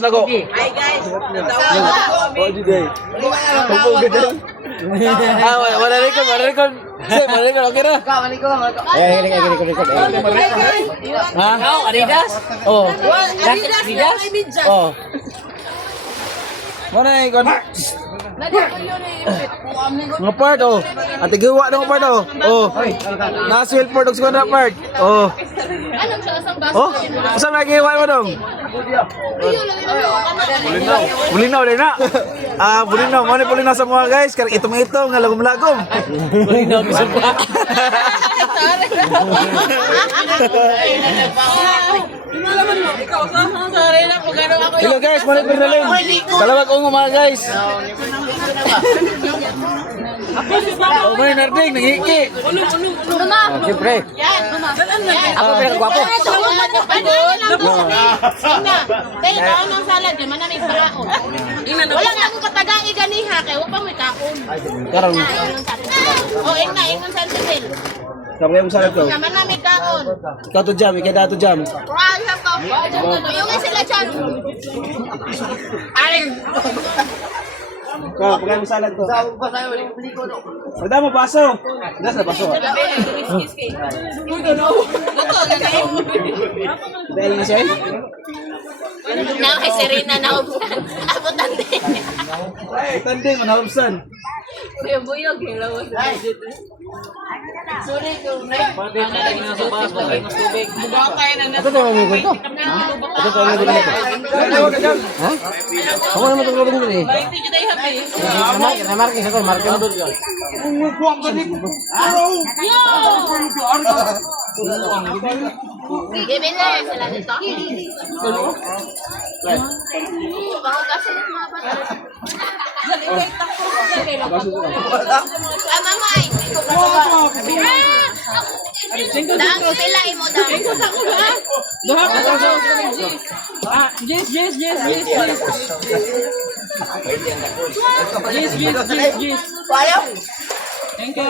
Nako. Hi guys. Oh, Juday. Tumpog ganda. Wala record. Sige, wala record. Okay na. Ha? Adidas? Oh. Adidas. Oh. Mana ikon? Mga part oh. Ate gawa ng part oh. Oh. Naswell part og segunda part. Oh. Oh. Asa lagi wa mo dong? Bulinaw din na. Bulinaw mo ni bulinaw sa mga guys. Kaya itong nga lagom-lagom. Bulinaw bisog pa. Hello guys, mali ko rin. Dalawag ko mga guys. May nerding, nangiki. Siyempre. Ako pinagwapo. Wala na akong katagai ganiha kay wa pa may kaon. Karon. O ingon sa Sibel. Kamu yang salah kau. Naman na may kaon. Kau tu jam, kita tu jam. Raya ka. Yung sila chan. Aling. Kau pakai salad tu. Ada mau baso? Dah sudah baso. Dah ini sih. Na kay Serena na abot tanding. Tanding mana urusan? Buyog lawas. Sorry ko na. Apa tu yang ini tu? Apa tu yang ini tu? Hah? Kamu nama tu kalau begini? Nama market satu market tu. Given na sila dito. Bako kasi ng mga bata. Mamay. Dang pilay mo dang. Yes. Thank you.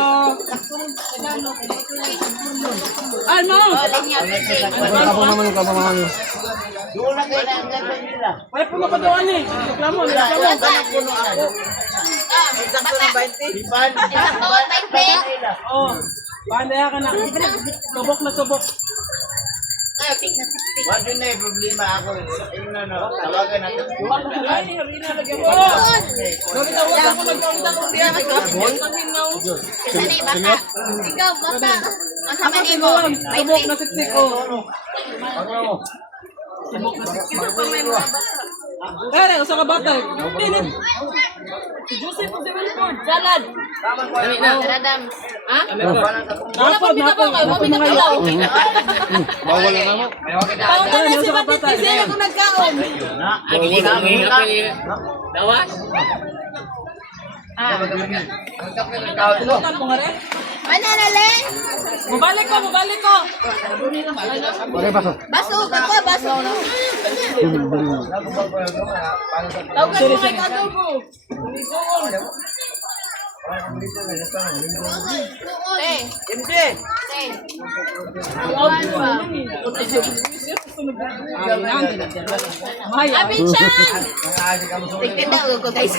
Ano? Kamu naman. Ay, puno pa doon eh. Reklamo. Oh, pandaya ka na. Subok na subok. Wag din na problema ako. Tawagan natin. Nagtawag ako nagkaunta ko diyan. Sanay bata. Ikaw bata. Ang sama ni mo. Subok na siksik ko. Kaya, usa ka bata. Si Joseph si Wilford. Salad. Radam. Ha? Wala pa bita pa kayo. Wala pa ilaw. Bawal na mo. Paunta na si Patrick. Sila kung nagkaon. Dawas? Lutan mo nga rin. Mananaling. Mabalik ko. Pakai baso. Basog ako, basog. Tawagan mo kay Kadobo. Abin siya. Tignan daw ko guys.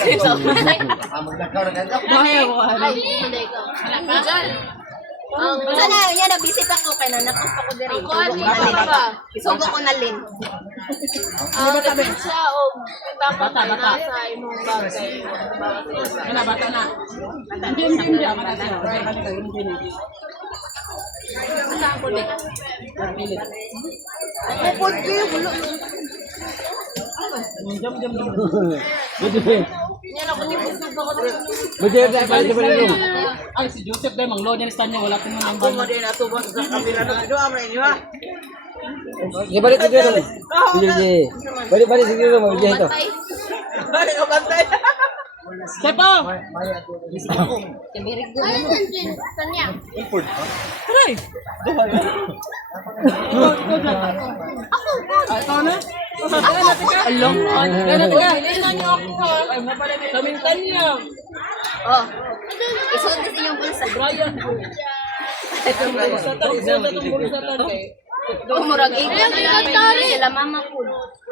Sana yan na-visit ako kay nanak ako diri. Isugo ko na lin. Ang siya o dapat na sa imong bagay. Bata na. Hindi. Ay, si Joseph dahil manglo niya ni Stanya, wala pong manambang. Balik siguro. Balik siguro mo diyan to. Sepo! Kamirig ko. Tanya. Aray! Ito na? Along? Kailan niyo ako ha? Kamintan niya. Oh. Isuot din yung bulsa. Brian. Ito ang bulsa. Murag ikan tari sila mama po.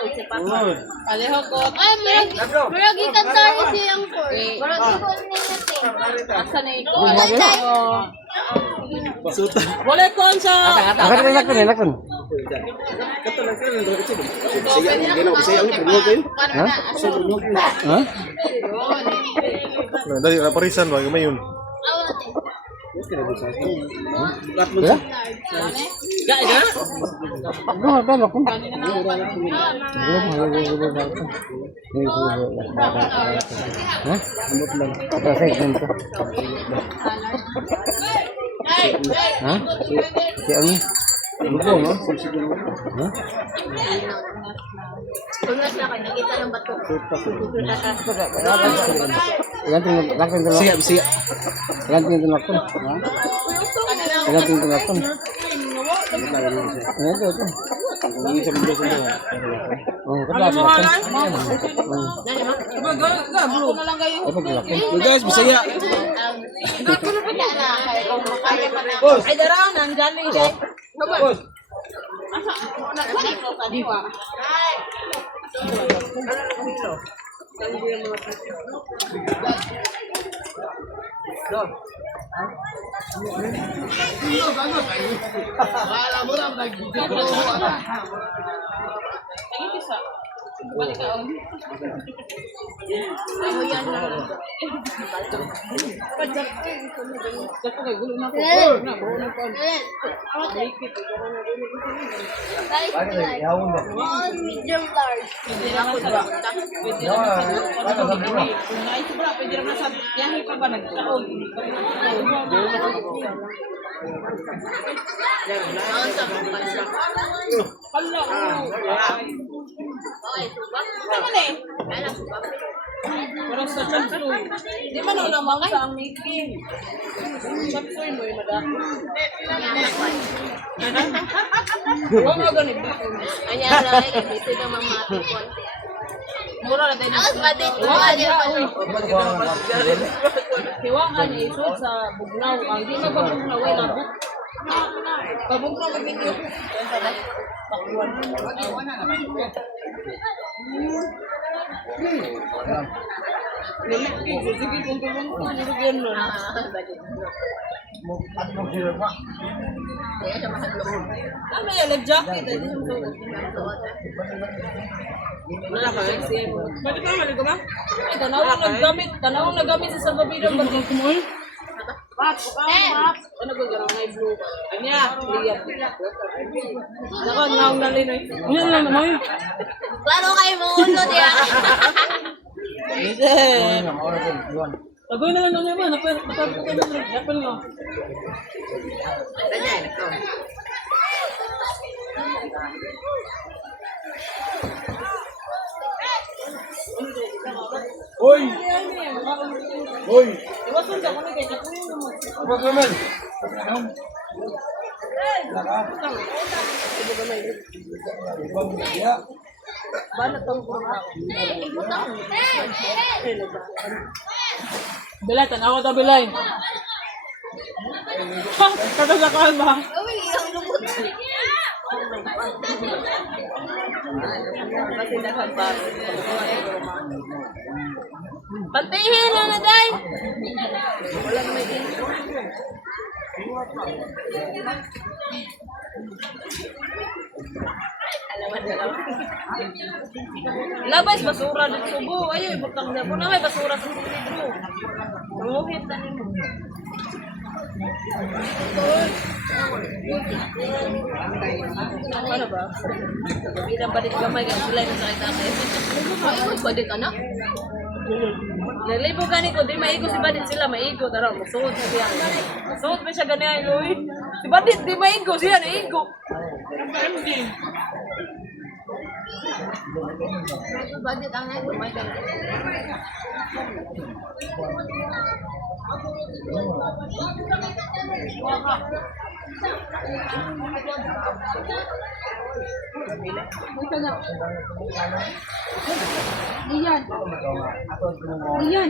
Si papa. Aleho ko. Ay, murag ikan tari siyang po. Murag ikan nila. Asa na ito? Pasuta. Wala ko sa... Akan na lakon. Bisaya, gino, bisaya ulit, pagluto yun. Ha? Ha? Dali, naparisan ba? Gamay yun. Ya? Gaya na? Ano ba lakon? Ha? Ito sa ikan ko. Ha? Si ano? Lugo, no? Ha? Tunas na kayo, nakita ng bato. Lakon to. Bisaya, bisaya. Lakon to lakon. Ha? Lakon to lakon. Ito. Oh, kada lakon. Ito lakon. Guys, bisaya. Ay, daraw na. Ang galing siya. Medium large. Pwede rin na sa yahin pa ba nagkaon? Pero sa chansoy, di man na mga sa ang making. Chansoy mo yung madami. Huwag mo ganit dito. Kanya na, ito na mamati konti. Mura na tayo. Tapos ba dito? Hiwangan niya isod sa bugnaw. Ang di na pabugnaw ay labot. Pabugnaw ay video. Sige, kung tulong ko, nilagyan mo. Ano yan, nag-jacket. Wala ka, SM. Bakit pa mali ko ba? Ay, tanawang naggamit sa sababidang bagay kumoy. Ano ko gano'n na blue? Anya, liyan. Naka, naong nalinoy. Ano lang naman? Klaro kayo mo ulo diya. Hindi. Tagoy na lang naman. Napal mo. Hoy! Hoy! Iwasan ka kung kaya nakunin mo. Apa naman? Bilay, tanawa ta bilay. Kada sa kalma. Uy, ang lumot. Pantihin na na, day. Labas basura ng subo. Ayaw, ibutang na po na may basura sa silidro. Ruhit na nimo. Ano ba? Bilang balik gamay ka sila yung sakit natin. Ay, badit anak. Nalibo gani ko, di maigo si Badit sila, maigo. Tara, masuot na siya. Masuot pa siya ganyan, Louie. Si Badit, di maigo siya, naigo. Badit ang ay may Iyan. Iyan.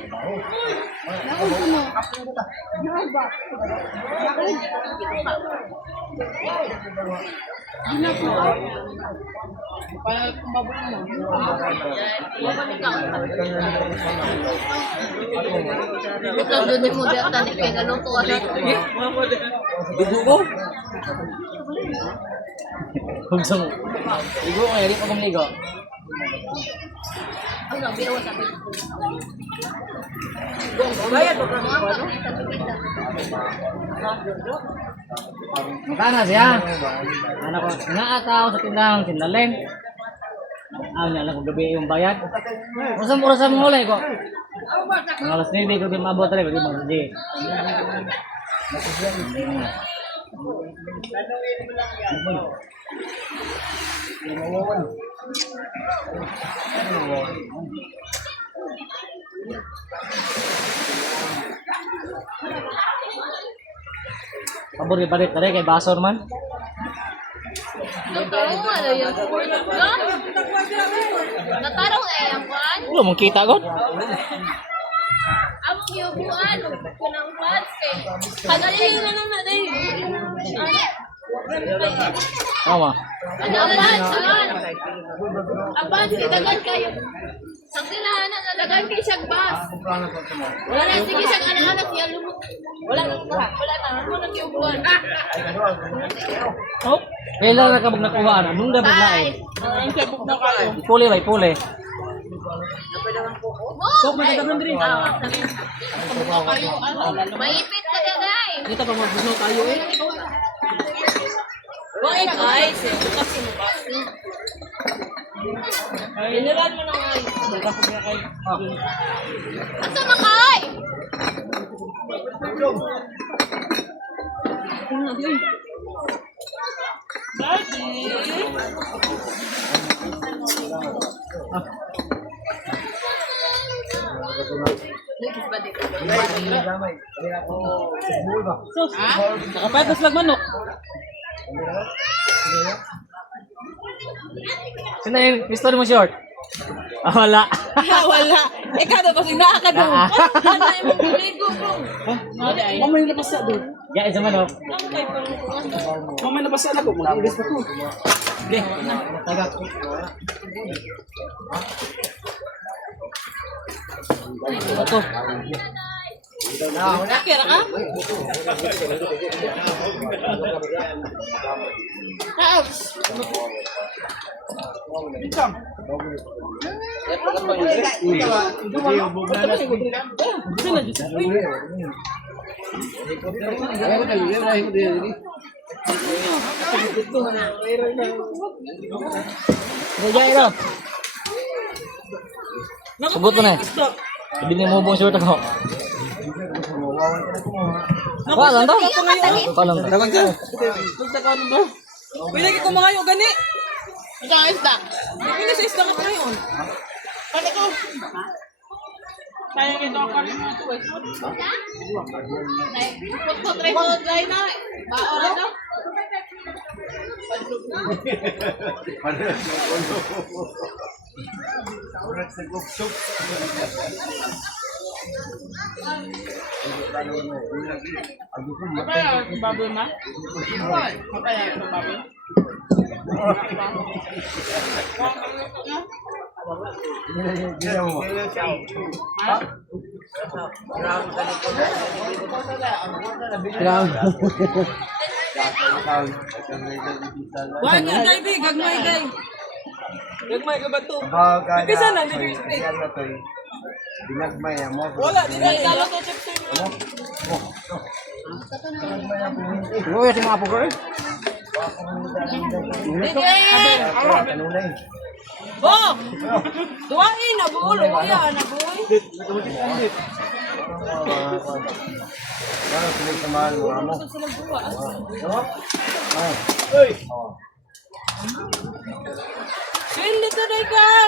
Naon ko mo. Naon ba? Ikaw doon mo dito ni kay galuto ka. Dugo ko. Hugsong. Ligo kaya rin ako ligo. Ano, biyaw sa pit. Bayad ba ka? Magkana siya? Anak ko, inaata ako sa tindang sinalin. Niya lang ko gabi yung bayad. Urasam mo ulit ko. Mga alas 9 ko din mabot rin. Hindi mo hindi. Pabor balik tadi kay Basor man. Natarong ano yun? Natarong ang kuan? Ulo mong kita god. Among yubuan, kunang plants kay. Kadali na naman na day. Tama. Ano ang plants? Ang plants, dagan kayo. Sa tinahan na dagan kay siyang bus. Wala na, sige siyang anak-anak siya lumot. Wala na, ano na yubuan. Oh, kailan na ka bug nakuha na? Nung dapat na eh. Puli bay, puli. Sok may dadagan diri. Maipit ka dagay. Dito pa magbuno tayo eh. Bakit guys? Kasi mo ba? General mo na guys. Asa makay? Nakapatas lang manok. Sino yung history mo short? Ah, wala. Wala. Ikaw daw kasi naaka doon. Ano yung ligo bro? Mamay napasa doon. Yan sa manok. Mamay napasa na ko. Mag-ilis pa ko. Okay, tagak. Ito. Kira ka? Raya ito. Sugot mo na eh. Hindi mo buong short ako. Wala lang to. Wala lang to. Pwede ka kumangayo gani. Isang isda. Pwede sa isda ka pa ngayon. Pwede ko. Kaya ito ako rin mga tuwes. Pagputray mo dry na. Baon na. Kaya baboy ma? Kaya baboy? Wag nga gay bi, gagmay gay. Gagmay ka ba to? Kisa na ni speak. Dinagmay mo. Wala di na dalo to chips mo. Ano yung mga pugar eh? Bo! Duwain na bulo ya na boy. Ano sila samahan mo amo? Swing dito na ikaw.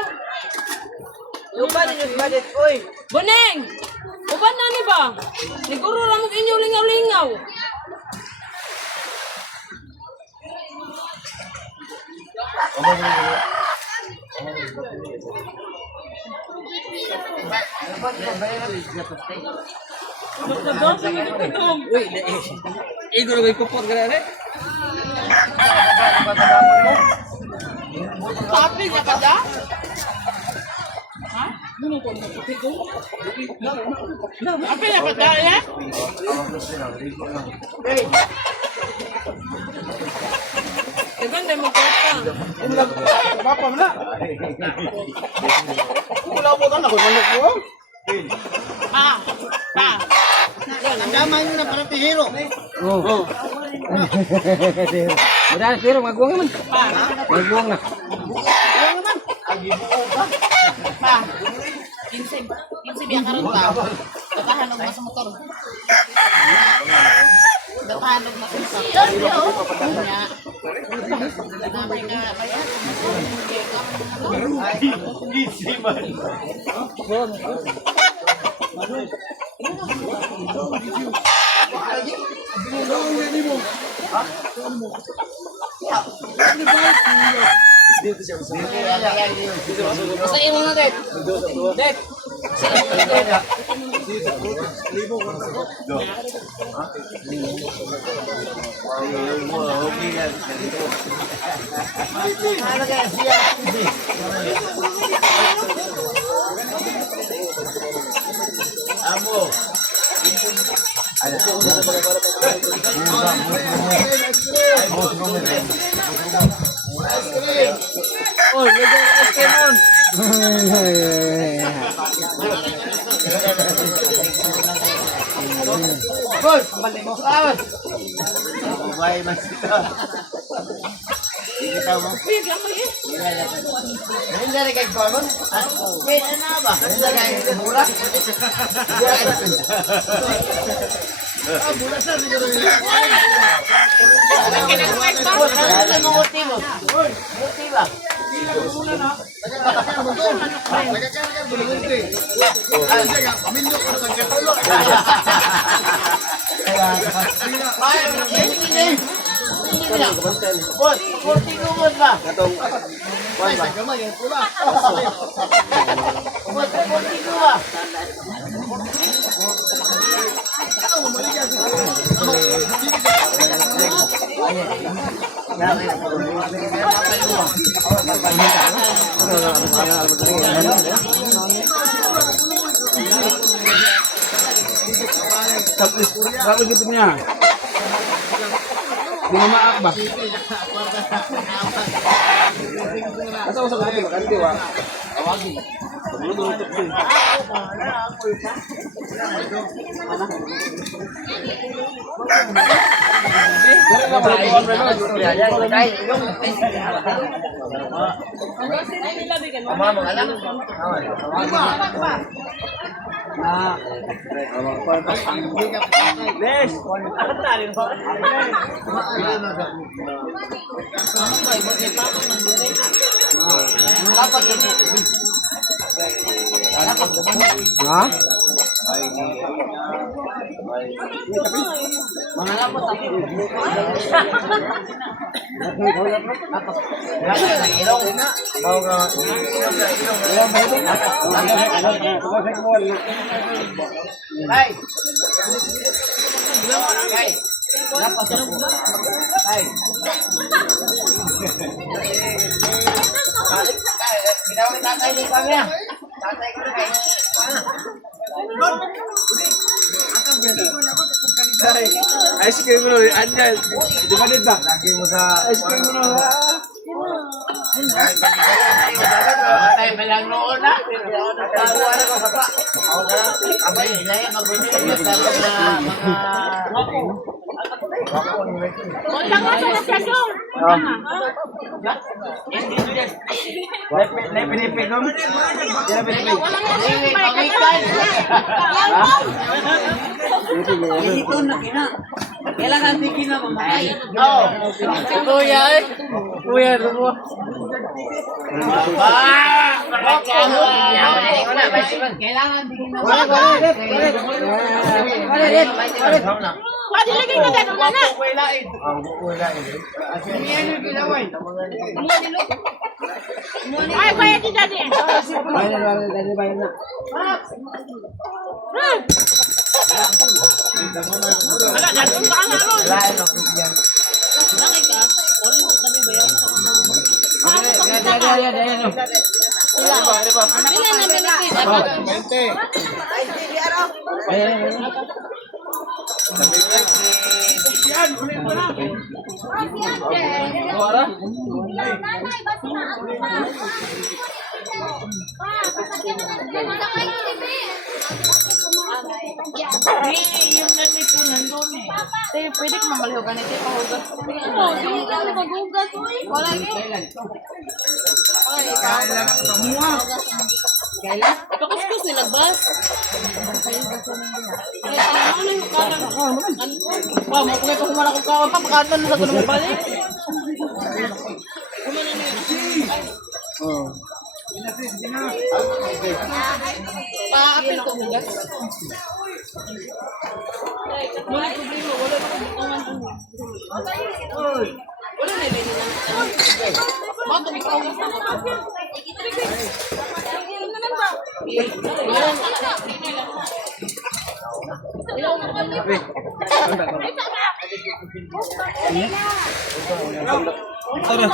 Lupa ninyo budget oy. Buneng. Uban na ni ba? Siguro lang mo inyo lingaw-lingaw. Uy, ego na may kupot ka na rin. Sabi niya ka da? Apa yang kata ya? Iban deh mau kata. Bapa mo na. Wala po tan ako manok ko. Ah, ah. Tama yun na para tihiro. Oh. Udah, pero magbuang naman. Magbuang na. Pa. Kinsay biya karon ka. Datahan og mas motor. Datahan og mas motor. Nya. Namay ka bayan. Busy man. Sa imo na det. Det. Amo. Oh, medyo ice cream on. Boss, balik mo. Awas. Bye, mas ito. Kita mo. Hindi na kay Gordon. Wait, ano ba? Hindi kay Mura. Ano mo motibo? Motiba. Bos, motibo mo ba? Katong kuan ba? Bos, motibo ba? Sabi gitu niya. Di mamaak ba? Asa usap natin makanti wa. Awagi. Dulu-dulu tuh. Ha? Ice cream mo, Angel. Di ba dito? Lagi mo sa ice cream mo na. Tayo pa lang noon na. Nagtaruan ako sa pa. Abay, ilay, magunin. Nagtaruan na mga... Ulang nga sa nasyasyon. Pinipigom? Walang nga sa Ito na kina. Kailangan di kina mamatay. Oo. Kuya eh. Kuya, rumo. Kailangan di kina Pwede lagay ka ganun na na. Ay, kaya di dati. Bayan na. Wala, ganun ka na ron. Wala, ano, Laki ka. Ilan na benefit? Yung nanay po nandun eh. Tayo, pwede ka mamaliho ka na ito. Pahugas. Ano, hindi ka na maghugas, uy. Wala ni. Pakuskus nila, bas. Wow, mapagay pa humala kong kawan pa. Pagkatan na sa ito naman balik. Humana na yun. Paapil ko hugas. Wala problema. Wala na kong kawan. Wala na yun. Bato, may kawan pa. Tara.